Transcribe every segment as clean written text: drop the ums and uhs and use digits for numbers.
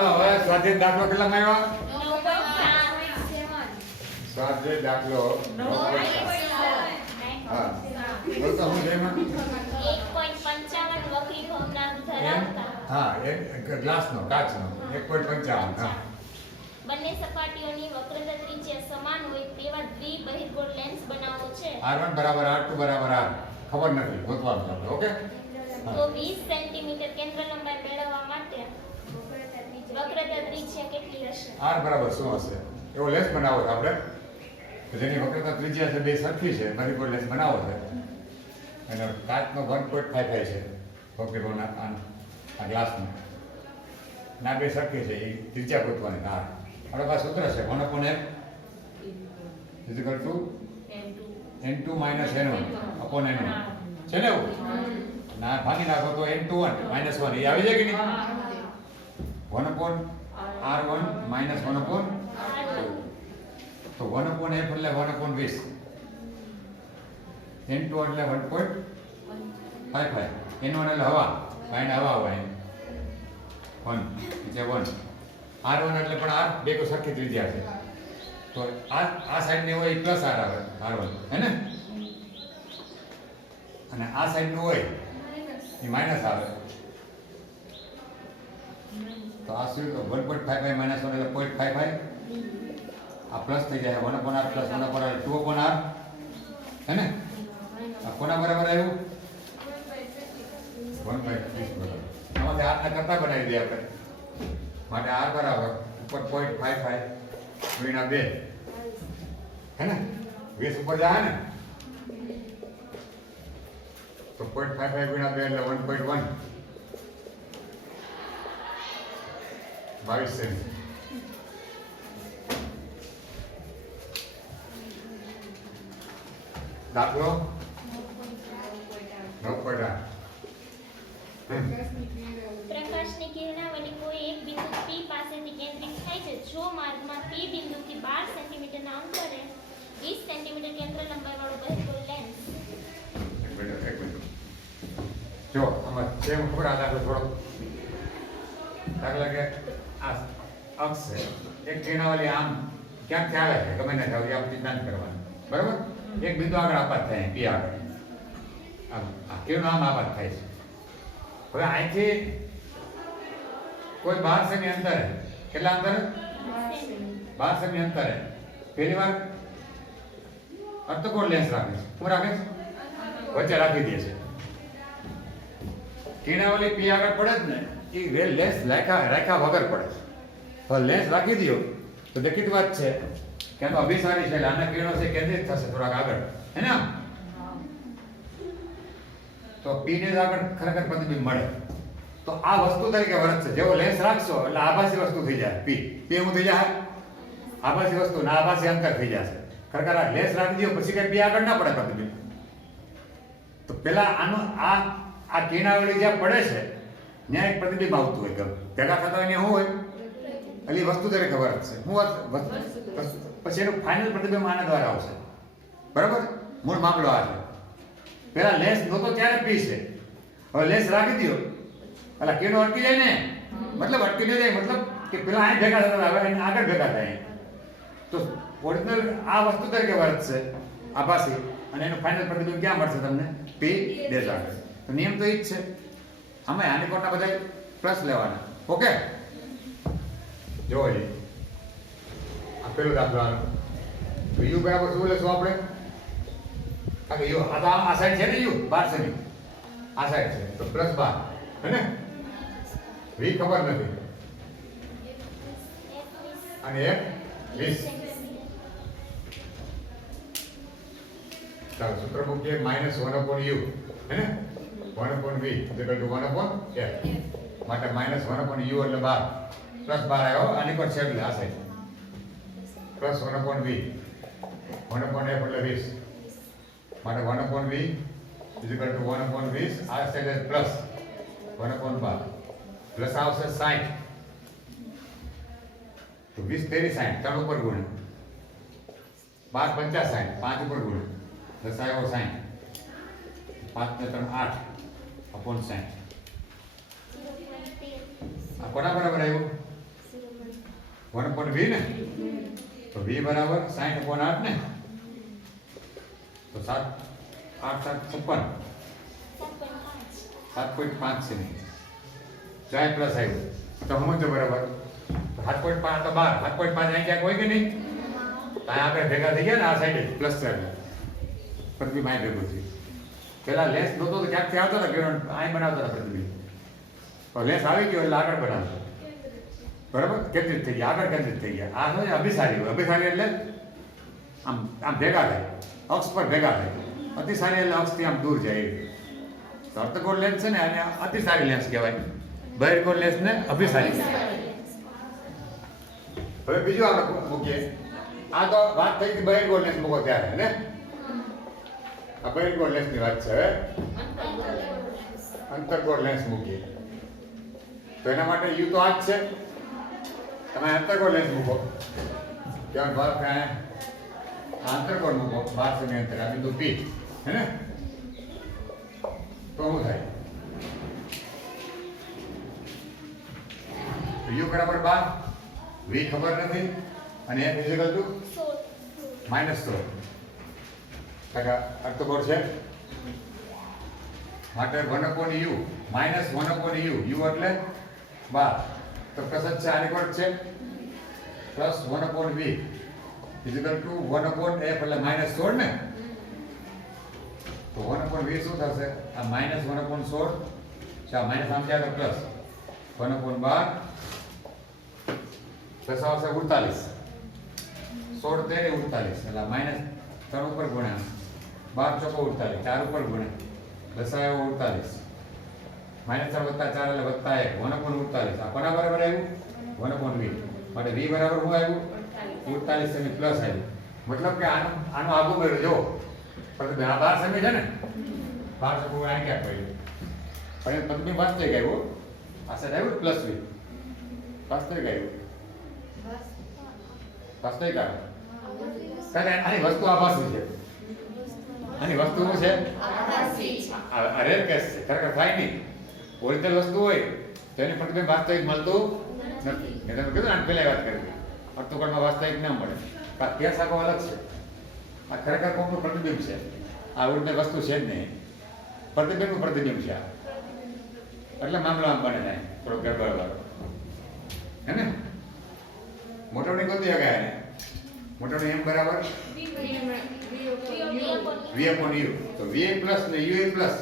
હાલો હવે સ્વાધ્યાય દાખલો કેટલામાં આવ્યો? 9.7. સ્વાધ્યાય દાખલો 9.7. હા બોલ તો હું જેમાં 1.55 વક્રી ભવનાંક ધરાવતા હા એક ગ્લાસનો કાચનો 1.55 હા બંને સપાટીઓની વક્રતા ત્રિજ્યા સમાન હોય તેવા દ્વિબહિર્ગોળ લેન્સ બનાવવો છે. R1 બરાબર R2 બરાબર R ખબર નથી ગોતવાનું છે આપણે ઓકે તો 20 સેન્ટીમીટર કેન્દ્ર લંબાઈ મેળવવા માટે વક્રતા ત્રિજ્યા કેટલી હશે? R બરાબર શું હશે એવો લેન્સ બનાવો છે આપણે કે જેની વક્રતા ત્રિજ્યા છે બે સરખી છે બહિર્ગોળ લેન્સ બનાવો છે અને કાચનો 1.55 છે વક્રીકોણના આ ગ્લાસનો ના બે સરખી છે એ ત્રિજ્યા ગોતવાની R આપણા પાસે સૂત્ર છે 1/f is equal to n2 minus n1 upon n1 છે ને એવું ના ભાગી નાખો તો n21 minus 1 એ આવી જાય કે નહીં 1 upon r1 minus 1 upon તો 1 upon f એટલે 1 upon 20 n2 એટલે 1.55 n1 એટલે હવા બાયને હવા હોય 1 નીચે 1 r1 એટલે પણ r બે કો સરખી ત્રિજ્યા છે તો આ સાઈડ ને હોય પ્લસ r આવે r1 હે ને અને આ સાઈડ નું હોય એ માઈનસ આવે તો આ શું તો 1.55 minus 1 એટલે 0.55 આ પ્લસ થઈ જાય 1 upon r plus 1 upon r 2 upon r હે ને આ કોના બરાબર આવ્યું 1/30 બરાબર આમાંથી r ના કરતા બનાવી દઈએ આપણે માટે r બરાબર ઉપર 0.55 ગુણ્યા 2 હે ને 20 ઉપર જાય ને તો 0.55 ગુણ્યા 2 એટલે 1.1 22 સેમી દાખલો 9.8 પ્રકાશની કિરણાવલી કોઈ એક બિંદુ P પાસેથી કેન્દ્રિત થાય છે. જો માર્ગમાં P બિંદુથી 12 સેન્ટીમીટરના અંતરે 20 સેન્ટીમીટર કેન્દ્ર લંબાઈવાળો બહિર્ગોળ લેન્સ એક મિનિટ જો આમાં જેમ ખબર આ દાખલો થોડો દાખલા કે આ અક્ષ છે એક કિરણાવલી આમ ક્યાંકથી આવે છે ગમે ના જાવ એ આપણે ચિંતા કરવાનું બરાબર એક બિંદુ આગળ આપાત થાય P આગળ આ કિરણો આમ આપાત થાય છે હવે અહીંથી કોઈ 12 સેમી અંતરે કેટલા અંતરે 12 સેમી અંતરે પહેલી વાર અર્ધગોળ લેન્સ રાખે છે શું રાખે છે વચ્ચે રાખી દે છે કિરણાવલી P આગળ પડે જ ને એ લેન્સ રાખ્યા વગર પડે છે તો લેન્સ રાખી દો તો દેખીતી વાત છે કે આનો અભિસારી છે એટલે આના કિરણો છે કેન્દ્રિત થશે થોડાક આગળ હે ને તો P ને આગળ ખરેખર પ્રતિબિંબ મળે તો આ વસ્તુ તરીકે વર્તશે જેવો લેન્સ રાખશો એટલે આભાસી વસ્તુ થઈ જાય P શું થઈ જાય આભાસી વસ્તુ ના આભાસી અંતર થઈ જશે ખરેખર આ લેન્સ રાખી દો પછી કઈ P આગળ ના પડે પ્રતિબિંબ તો પેલા આનો આ કિરણાવલી જ્યાં પડે છે ત્યાં એક પ્રતિબિંબ આવતું હોય ભેગા થતા હોય શું હોય એટલે વસ્તુ તરીકે વર્તશે શું પછી એનું ફાઇનલ પ્રતિબિંબ આના દ્વારા આવશે બરાબર મૂળ મામલો આ છે પેલા લેન્સ નહોતો ત્યારે P છે હવે લેન્સ રાખી દો એટલે કિરણો અટકી જાય ને મતલબ અટકી ન જાય મતલબ કે પેલા અહીં ભેગા થતા હવે આગળ ભેગા થાય તો ઓરિજિનલ આ વસ્તુ તરીકે વર્તશે આભાસી અને એનું ફાઇનલ પ્રતિબિંબ ક્યાં મળશે તમને P ડેશ આગળ તો નિયમ તો એ જ છે આમાં આની કોટના બધા પ્લસ લેવાના ઓકે જોવો જી આ પેલો દાખલો આનો તો u બરાબર શું લેશું આપણે કારણ કે યુ આ સાઈડ છે ને યુ 12 સેમી આ સાઈડ છે તો +12 હે ને v ખબર નથી અને f 20 ચાલો સૂત્ર મૂકીએ -1/u હે ને 1/v = 1/f માટે -1/u એટલે 12 +12 આવ્યો આની પર છે એટલે આ સાઈડ +1/v 1/f એટલે 20 માટે 1/v = 1/20 આ સાઈડ પ્લસ 1/12 પ્લસ આવશે 60 તો 20 તેરી 60 3 ઉપર ગુણે 12 50 60 5 ઉપર ગુણે 10 આવ્યો 60 5 ને 3 8 upon 60 આ કોના બરાબર આવ્યું 1/v ને તો v બરાબર 60/8 ને તો 7 8 7 56 7.5 છે નહીં જાય પ્લસ આવ્યું તો સમજો બરાબર તો 7.5 તો 12 7.5 અહીં ક્યાંક હોય કે નહીં ત્યાં આગળ ભેગા થઈ ગયા ને આ સાઈડે પ્લસ પ્રતિબિંબ અહીં ભેગું થયું પેલા લેસ નહોતો તો ક્યાંકથી આવતો હતો કિરણ અહીં બનાવતા હતા પ્રતિબિંબ તો લેસ આવી ગયો એટલે આગળ બનાવતો બરાબર કેન્દ્રિત થઈ ગયા આગળ કેન્દ્રિત થઈ ગયા આ શું છે અભિસારી અભિસારી એટલે આમ આમ ભેગા થાય અક્ષ પર ભેગા થાય અતિસારી એટલે અક્ષથી આમ દૂર જાય તો અર્ધગોળ લેન્સ છે ને અને અતિસારી લેન્સ કહેવાય બહિર્ગોળ લેન્સ ને અભિસારી હવે બીજું આપણે મૂકીએ આ તો વાત થઈ હતી બહિર્ગોળ લેન્સ મૂકો ત્યારે ને આ બહિર્ગોળ લેન્સની વાત છે હવે અંતર્ગોળ લેન્સ મૂકીએ તો એના માટે યુ તો આ જ છે તમે અંતર્ગોળ લેન્સ મૂકો ત્યાં ભાગ અંતર્ગોળ મૂકો 12 સેમી અંતર આ બિંદુ પી હે ને તો શું થાય યુ બરાબર 12 વી ખબર નથી અને એફ ઇઝિકલ ટુ -16 ટકા અર્ધગોળ છે માટે 1/u -1/u u એટલે 12 તો પ્રસત છે આની કોટ છે પ્લસ 1/v ઇઝિકલ ટુ 1/f એટલે -16 ને તો 1/v શું થશે આ -1/16 છે આ માઈનસ આમ જાય તો પ્લસ 1/12 પ્લસ આવશે 48 16 13 48 એટલે -3 ઉપર ગુણ્યા 12 ચોકો 48 4 ઉપર ગુણ્યા દશાયો 48 -3 + 4 એટલે +1 1/48 આ કોના બરાબર આવ્યું 1/v માટે v બરાબર શું આવ્યું 48 સેમી પ્લસ આવ્યું મતલબ કે આનો આગો મેળવો જો પરંતુ આ 12 સેમી છે ને 12 ચોકો આ ક્યાં પડ્યું પણ પદ્મી વાસ્તવિક આવ્યું આ સાઈડ આવ્યું પ્લસ v વાસ્તવિક આવ્યું વાસ્તવિક આવ્યું કારણ આની વસ્તુ આભાસી છે આની વસ્તુ શું છે આભાસી અરે કેસ છે ખરેખર થાય નહીં ઓરિજિનલ વસ્તુ હોય તેની પ્રતિબિંબ વાસ્તવિક મળતું નથી મેં તમને કીધું આને પહેલા વાત કરી અર્થોગણમાં વાસ્તવિક ન મળે આ કેસ આખો અલગ છે આ ખરેખર કોઈનું પ્રતિબિંબ છે આ ઓરિજિનલ વસ્તુ છે જ નહીં પ્રતિબિંબનું પ્રતિબિંબ છે આ એટલે મામલો આમ બને જાય થોડો ગડબડ વાળો હે ને મોટવણી ગોતી શકાય ને મોટવણી એમ બરાબર v/u તો v પ્લસ ને u પ્લસ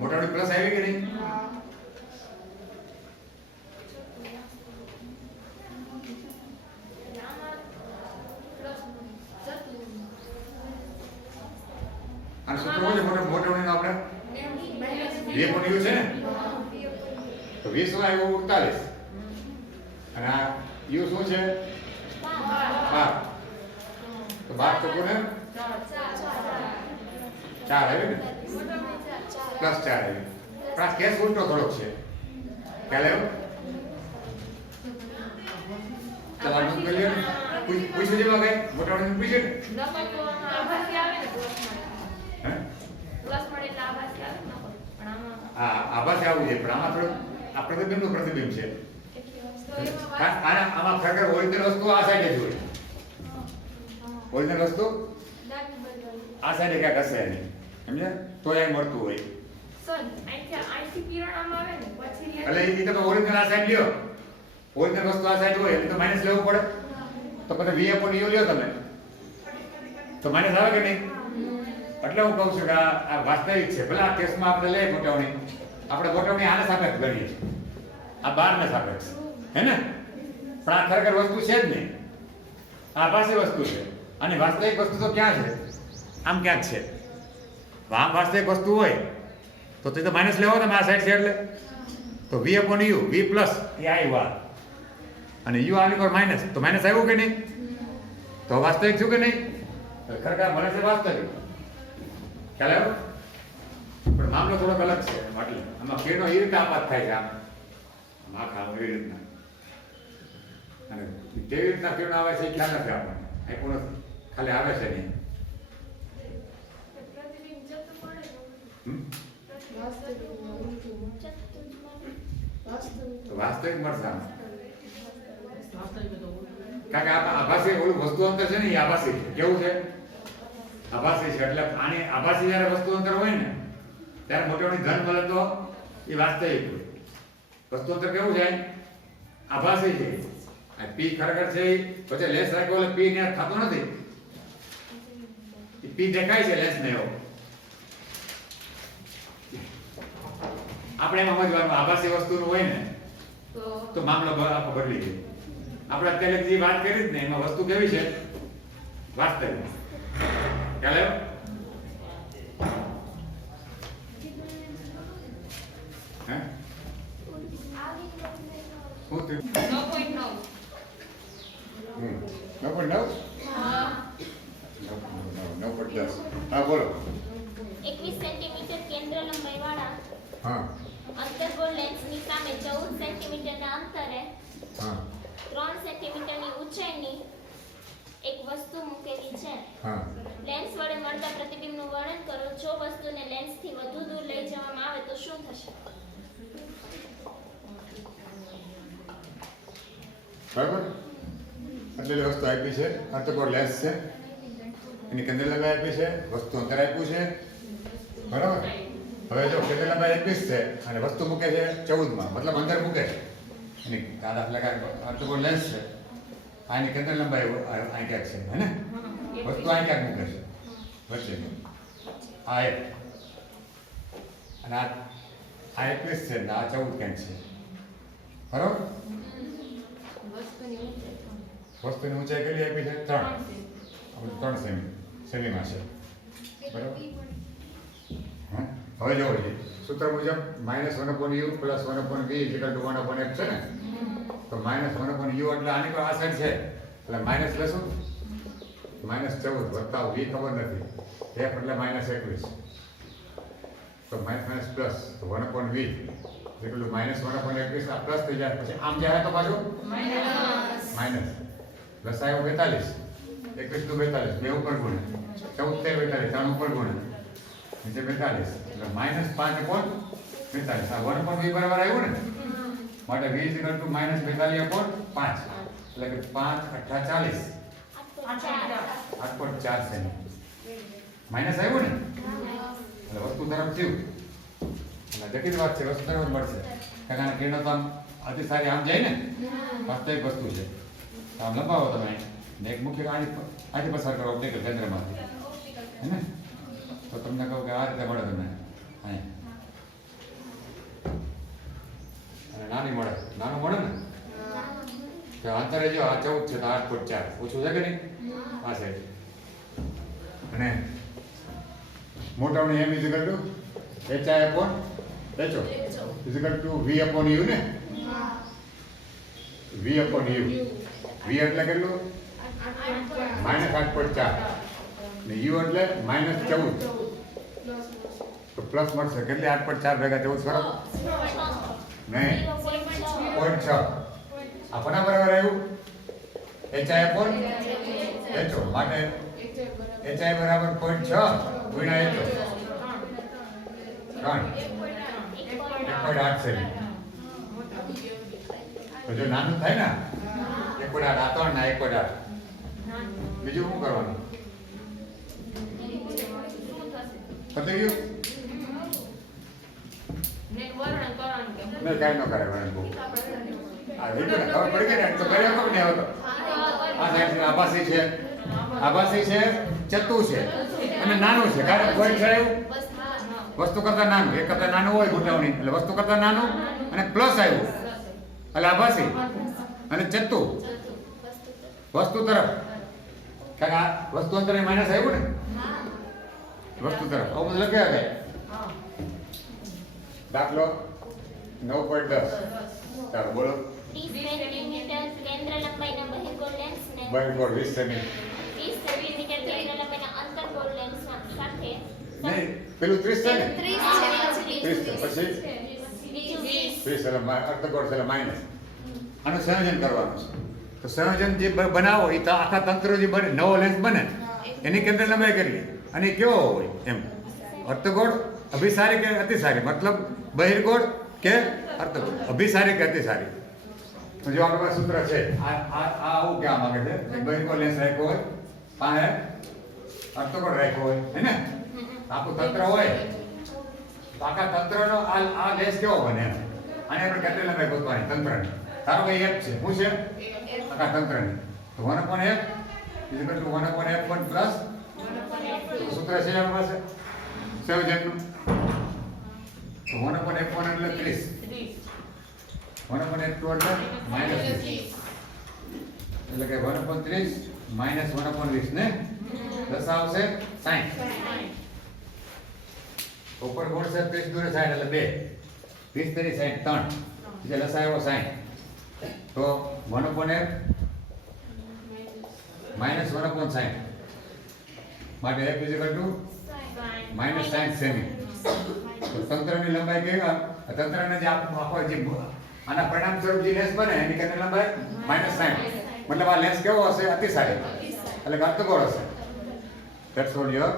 મોટવણી પ્લસ આવી કે નહીં આ સૂત્ર હોય મોટવણીનો આપણે v/u છે ને તો 20 શું આવ્યું 48 અને આ u શું છે 12 તો 12 ચોકો ને 4 આવ્યું ને પ્લસ 4 આવ્યું પણ આ કેસ ઉલટો થોડોક છે ખ્યાલ આવ્યો ચાલો આનું કરીએ ને પૂછ્યું જેવા કઈ મોટાવાળાને પૂછે ને હા આભાસી આવું છે પણ આમાં થોડું આ પ્રતિબિંબનું પ્રતિબિંબ છે આમાં ખરેખર ઓરિજિનલ વસ્તુ આ સાઈડે જ હોય ઓરિજિનલ વસ્તુ આ સાઈડે ક્યાંક હશે નહીં સમજે તો એ મળતું હોય એટલે એ તમે ઓરિજિનલ આ સાઈડ લ્યો ઓરિજિનલ વસ્તુ આ સાઈડ હોય એટલે તો માઇનસ લેવું પડે તો પછી v/u લ્યો તમે તો માઇનસ આવે કે નહીં એટલે હું કહું છું કે આ વાસ્તવિક છે ભલે આ કેસમાં આપણે લઈએ મોટવણી આપણે મોટવણી આને સાપેક્ષ ગણીએ છીએ આ 12 ને સાપેક્ષ હે ને પણ આ ખરેખર વસ્તુ છે જ નહીં આ આભાસી વસ્તુ છે અને વાસ્તવિક વસ્તુ તો ક્યાં છે આમ ક્યાંક છે આમ વાસ્તવિક વસ્તુ હોય તો તે તો માઇનસ લેવો તમે આ સાઈડ છે એટલે તો v/u v પ્લસ એ આવ્યું અને u આની પર માઇનસ તો માઇનસ આવ્યું કે નહીં તો વાસ્તવિક છું કે નહીં ખરેખર મને છે વાસ્તવિક ખ્યાલ આવ્યો પણ મામલો થોડોક અલગ છે એટલે આમાં કિરણો એ રીતે આપાત થાય છે આમ આખા એ રીતના અને કેવી રીતના કિરણો આવે છે એ ખ્યાલ નથી આપણને એ પણ ખાલી આવે છે નહીં તો વાસ્તવિક મળશે આમ કારણ કે આ આભાસી ઓલું વસ્તુ અંતર છે ને એ આભાસી છે. કેવું છે? આભાસી છે. એટલે આની આભાસી જ્યારે વસ્તુ અંતર હોય ને ત્યારે મોટી મોટી ધન મળે તો એ વાસ્તવિક હોય. વસ્તુ અંતર કેવું છે? આભાસી છે. આ પી ખરેખર છે ઈ પછી લેન્સ રાખ્યો એટલે પી ને થતો નથી. પી દેખાય છે લેન્સ ને એવો. આપણે એમાં સમજવાનું આભાસી વસ્તુનું હોય ને તો મામલો આખો બદલી જાય. આપણે અત્યારે જે વાત કરી ને એમાં વસ્તુ કેવી છે? વાસ્તવિક. ખ્યાલ આવ્યો? હે? શું થયું? 9.9. 9.9? હા. 9.10. હા બોલો. 21 સેન્ટીમીટર કેન્દ્ર લંબાઈવાળા હા અંતર્ગોળ લેન્સની સામે 14 સેન્ટીમીટરના અંતરે હા 3 સેન્ટીમીટરની ઊંચાઈની એક વસ્તુ મૂકેલી છે. હા લેન્સ વડે મળતા પ્રતિબિંબનું વર્ણન કરો. જો વસ્તુને લેન્સથી વધુ દૂર લઈ જવામાં આવે તો શું થશે? બરાબર. એટલે વસ્તુ આપી છે અંતર્ગોળ લેન્સ છે, એની કેન્દ્ર લંબાઈ આપી છે, વસ્તુ અંતર આપ્યું છે. બરાબર. હવે જો કેન્દ્ર લંબાઈ 21 છે અને વસ્તુ મૂકે છે 14 માં, મતલબ અંદર મૂકે છે. એની આ દાખલા કે અંતર્ગોળ લેન્સ છે, આની કેન્દ્ર લંબાઈ અહીં ક્યાંક છે, હે ને? વસ્તુ અહીં ક્યાંક મૂકે છે વચ્ચેની. આ એક અને આ 21 છે ને આ 14 ક્યાંક છે. બરાબર. વસ્તુની ઊંચાઈ કેટલી આપી છે? 3 સેમીમાં છે. બરાબર. હા હવે જોવો જોઈએ સૂત્ર મુજબ -1/u + 1/v = 1/f છે ને? તો -1/u એટલે આની પર આ સાઈડ છે એટલે માઇનસ લેશું. -14 + v ખબર નથી, f એટલે -21 તો માઇનસ પ્લસ તો 1/v એટલું -1/21 આ પ્લસ થઈ જાય. પછી આમ જાય તો પાછું માઇનસ પ્લસ આવ્યો 42 21 નું 42 બે ઉપર ગુણે 14 42 ત્રણ ઉપર ગુણે નીચે 42 એટલે -5/42 આ 1/v બરાબર આવ્યું ને? માટે v = -42/5 એટલે કે 5 × 8 = 40 8.4 સેમી માઇનસ આવ્યું ને? એટલે વસ્તુ તરફ થયું. એટલે જટિલ વાત છે, વસ્તુ તરફ મળશે કારણ કે કિરણો તો આમ અતિ સારી આમ જાય ને, વાસ્તવિક વસ્તુ છે. આમ લંબાવો તમે ને એક મુખ્ય આની પસાર કરો ઓપ્ટિકલ કેન્દ્રમાંથી, હે ને? તો તમને કહું કે આ રીતે મળે તમને અહીં અને નાની મળે, નાનું મળે ને તો અંતરે જો આ 14 છે તો 8.4 ઓછું છે કે નહીં? આ સાઈડ અને મોટાવણી m = hi/ho = v/u ને? v/u v એટલે કેટલું? -8.4 ને u એટલે -14 તો પ્લસ મળશે. કેટલી 8.4 ભેગા 14 કરો? નહીં 0.6 આ કોના બરાબર આવ્યું? hi/ho માટે hi બરાબર 0.6 ગુણ્યા h 1.8 સેમી. તો જો નાનું થાય ને 1.8 આ 3 ના 1.8 બીજું શું કરવાનું? પતી ગયું? નહીં કાંઈ ન કરે વર્ણન બહુ. આ રીતો ને ખબર પડી ગઈ ને તો કર્યા ખબર નહીં આવતો. આ સાઈડ આભાસી છે, આભાસી છે, ચત્તુ છે અને નાનું છે. કારણ કોઈ છે એવું વસ્તુ કરતા નાનું, એક કરતા નાનું હોય ગોઠવણી એટલે વસ્તુ કરતા નાનું અને પ્લસ આવ્યું એટલે આભાસી અને ચત્તુ વસ્તુ તરફ. કારણ આ વસ્તુ અંતરે માઇનસ આવ્યું ને વસ્તુ તરફ આવું બધું લખ્યા છે. દાખલો 9.10 ચાલો બોલો. 30 સેન્ટીમીટર કેન્દ્ર લંબાઈના બહિર્ગોળ લેન્સને બરાબર 20 સેમી 30 સેન્ટીમીટર કેન્દ્ર લંબાઈના અંતર્ગોળ લેન્સ સાથે નહીં પેલું 30 છે ને? 30 છે પછી બીજું 20 30 એટલે અર્ધગોળ એટલે માઇનસ. આનું સંયોજન કરવાનું છે. તો સંયોજન જે બનાવો એ તો આખા તંત્ર જે બને નવો લેન્સ બને એની કેન્દ્ર લંબાઈ કરીએ અને એ કેવો હોય એમ અર્ધગોળ અભિસારી કે અતિસારી, મતલબ બહિર્ગોળ કે અર્ધગોળ અભિસારી કે અતિસારી. તો જો આપણી પાસે સૂત્ર છે આવું કહેવા માંગે છે કે બહિર્ગોળ લેન્સ રાખ્યો હોય પાસે અર્ધગોળ રાખ્યો હોય હે ને આખું તંત્ર હોય તો આખા તંત્રનો આ લેન્સ કેવો બને એમ આને આપણે કેટલી લંબાઈ ગોતવાની તંત્રની ધારો કે f છે શું છે આખા તંત્રની તો 1/f = 1/f1 પ્લસ સૂત્ર છે આપણી પાસે સંયોજકનું તો 1/f1 એટલે 30 1/f2 એટલે -30 એટલે કે 1/30 -1/20 ને દસ આવશે 60 ઉપર કોણ છે 30 દૂરે 60 એટલે 2 30 તરી 60 3 એટલે લસાઅ આવ્યો 60 તો 1/f -1/60 માટે f = -60 સેમી તો તંત્રની લંબાઈ કેવી તંત્રને જે આખો જે આના પરિણામ સ્વરૂપ જે લેન્સ બને એની કેટલી લંબાઈ -60 મતલબ આ લેન્સ કેવો હશે અતિસારી એટલે કે અર્ધગોળ હશે ધેટ્સ વોટ યોર